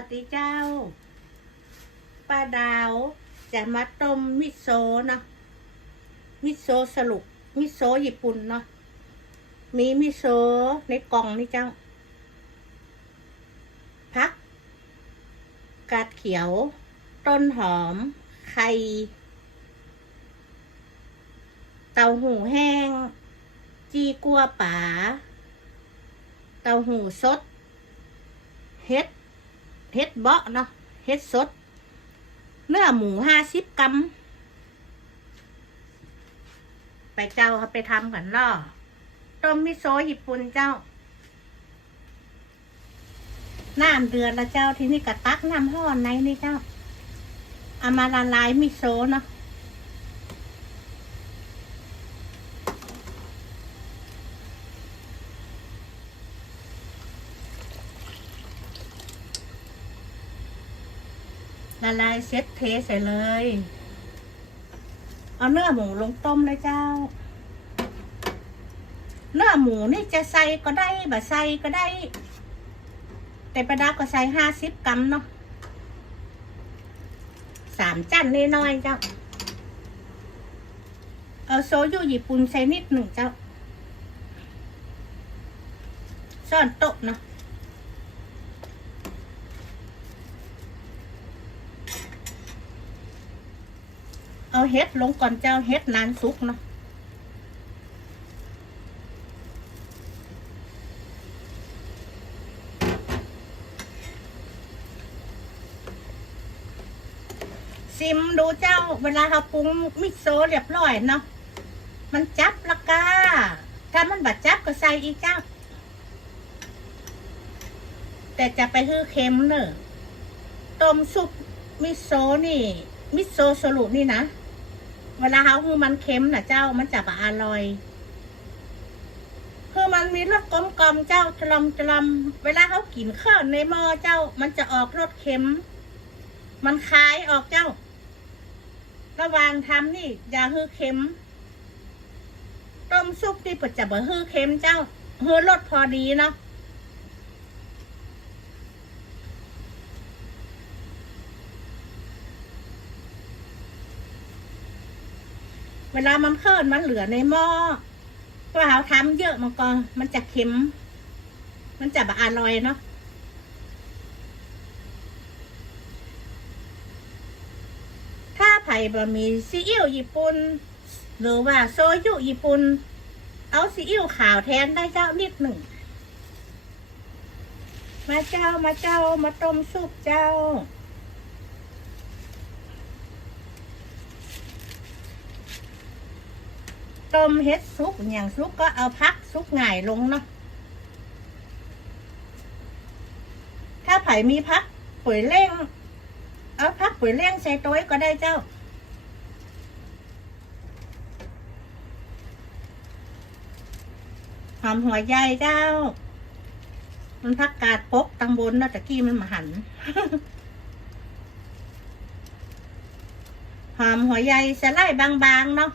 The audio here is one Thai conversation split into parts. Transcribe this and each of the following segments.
วัสดีเจ้าป้าดาวจะมาต้มมิโซะเนาะมิโซะสรุปมิโซะญี่ปุ่นเนาะมีมิโซะในกล่องนี่เจ้าพักกาดเขียว ต้นหอม ไข่เต้าหู้แห้ง จีกัวป่าเต้าหู้สดเฮ็ด เฮ็ดเบาะเนาะเฮ็ดสด เนื้อหมูห้าสิบกรัมไปเจ้าไปทำกันเนาะต้มมิโซะญี่ปุ่นเจ้าน้ำเดือดละเจ้าที่นี่กระตักน้ำห้อนในนี่เจ้าเอามาละลายมิโซะเนาะ ละลายเซ็ตเทใส่เลย เอาเนื้อหมูลงต้มเลยเจ้า เนื้อหมูนี่จะใส่ก็ได้แบบใส่ก็ได้ แต่ประดาก็ใส่ห้าสิบกรัมเนาะสามจันนน้อยเจ้า เอาโซยุญี่ปุ่นใส่นิดหนึ่งเจ้า ซ่อนโต๊ะเนาะ เอาเฮ็ดลงก่อนเจ้าเฮ็ดนานสุกเนาะซิมดูเจ้าเวลาเขาปรุงมิโซะเรียบร้อยเนาะมันจับละกาถ้ามันบัดจับก็ใส่อีกเจ้า แต่จะไปฮื้อเค็มเนอะต้มซุปมิโซนี่ มิโซะสรุนี่นะ เวลาเขาคือมันเค็มนะเจ้ามันจะบะอร่อย คือมันมีรสกลมกลมๆเจ้าจลอมจลอมเวลาเขากินข้าวในหม้อเจ้า มันจะออกรสเค็ม มันคายออกเจ้า ระหว่างทำนี่ อย่าฮือเค็ม ต้มซุปนี่ปิดจะบ่ฮือเค็มเจ้าฮือรสพอดีเนาะ เวลามันเคลื่นมันเหลือในหม้อเพราเขาทำเยอะมันก็มันจะเค็ม มันจะบอร่อยเนาะถ้าไผ่บะหมี่ซีอิ๊วญี่ปุ่นหรือว่าโซยุญี่ปุ่นเอาซีอิ๊วขาวแทนได้เจ้านิดหนึ่ง มาเจ้ามาเจ้ามาต้มซุปเจ้า ต้มเฮ็ดซุปอย่างซุปก็เอาพักซุปง่ายลงเนาะถ้าไผ่มีพักปุ๋ยเร่งเอาพักปุ๋ยเร่งใส่ตัวก็ได้เจ้าหอมหัวใหญ่เจ้า มันพักกาดปกตังบนนะตะกี้มันมาหันหอมหัวใหญ่สไลด์บางๆเนาะ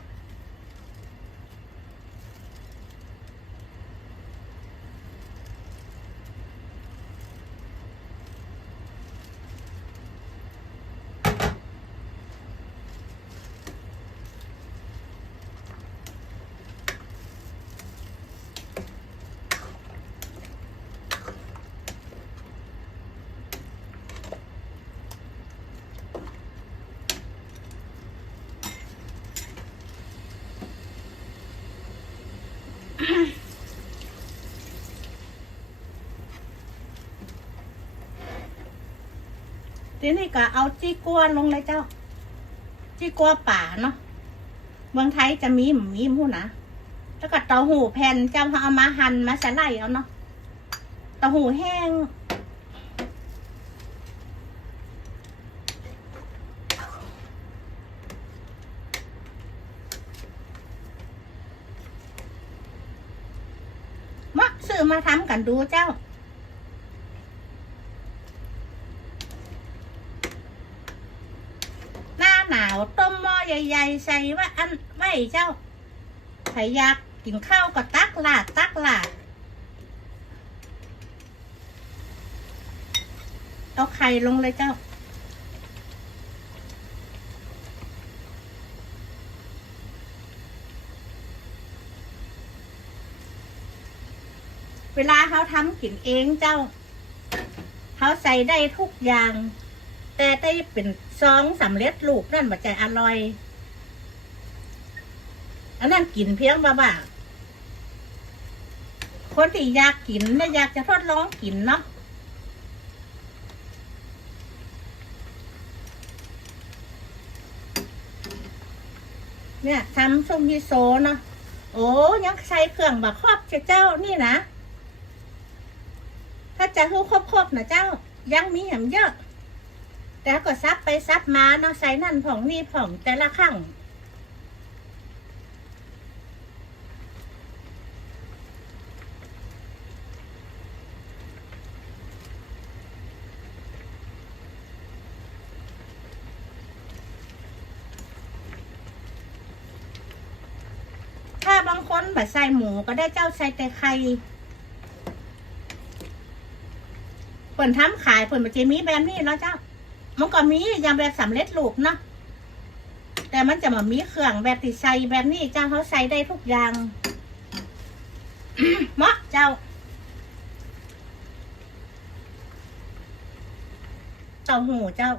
ทีนี้ก็เอาจีกัวลงเลยเจ้า จีกัวป่าเนาะเมืองไทยจะมีหมูมีมูนะแล้วก็เต้าหู้แผ่นเจ้าเขาเอามาหั่นมาสไลด์เอาเนาะเต้าหู้แห้ง มาซื้อมาทำกันดูเจ้า หน้าหนาวต้มหม้อใหญ่ๆ ใส่ว่าอันไว้เจ้าใครอยากกินข้าวก็ตักหลาดตักหลาดเอาไข่ลงเลยเจ้า เวลาเขาทำกินเองเจ้า เขาใส่ได้ทุกอย่าง แต่ได้เป็นซองสำเร็จรูปนั่นบัจใจอร่อย อันนั้นกินเพียงบ้าบ้าๆคนที่อยากกินและอยากจะทดลองกินเนาะเนี่ยทำส้มยีโซเนาะโอ้ยังใช้เครื่องบักครอบเจ้านี่นะ ถ้าจะหูครบๆนะเจ้า ยังมีอย่างเยอะ แต่ก็ซับไปซับมาเนาะใส่นั่นผ่องนี่ผ่องแต่ละครั้งถ้าบางคนแบบใส่หมูก็ได้เจ้าใส่แต่ไข่ เปิ่นทำขายเปิ่นมันจะมีแบบนี้แล้วเจ้า มันก็มีอย่างแบบสำเร็จรูปเนาะแต่มันจะมามีเครื่องแบบติใส่แบบนี้เจ้าเขาใส่ได้ทุกอย่างเหมาะเจ้าเต้าหูเจ้า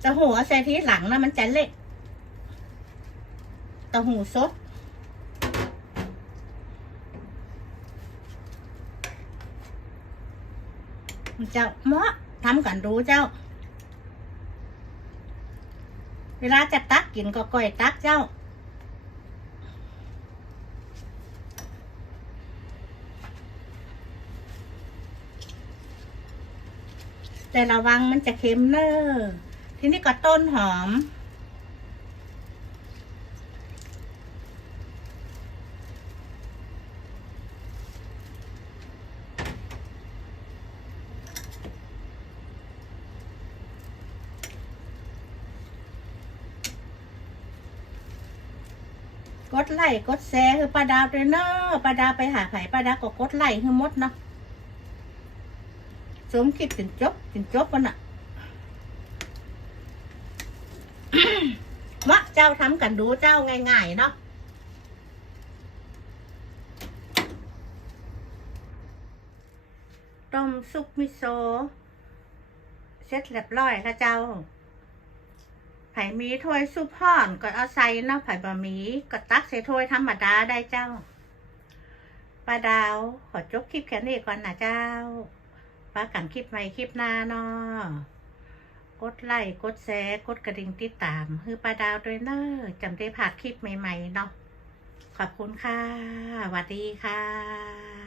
เต้าหูเอาใส่ที่หลังนะมันจะเละเต้าหู้สด เจ้าเหมาะทำกันดูเจ้า เวลาจะตักกินก็ก่อยตักเจ้า แต่ระวังมันจะเค็มเนอ้อทีนี้ก็ต้นหอม กดไลค์กดแชร์คือป้าดาวด้วยเนอะป้าดาวไปหาไผ่ป้าดาวก็กดไลค์คือหมดเนาะสมคิดจนจบจนจบกันอะมะเจ้าทำกันดูเจ้าง่ายๆเนาะต้มซุปมิโซะเสร็จเรียบร้อยแล้วเจ้า ไผ่มีถ้วยซุปห่อนก็เอาใส่เนาะไผ่บะหมี่ก็ตักใส่ถ้วยธรรมดาได้เจ้าป้าดาวขอจบคลิปแค่นี้ก่อนนะเจ้าป้ากันคลิปใหม่คลิปหน้าเนาะกดไลค์กดแชร์กดกระดิ่งติดตามคือป้าดาวด้วยเนอะจำได้ผ่านคลิปใหม่ๆเนาะขอบคุณค่ะสวัสดีค่ะ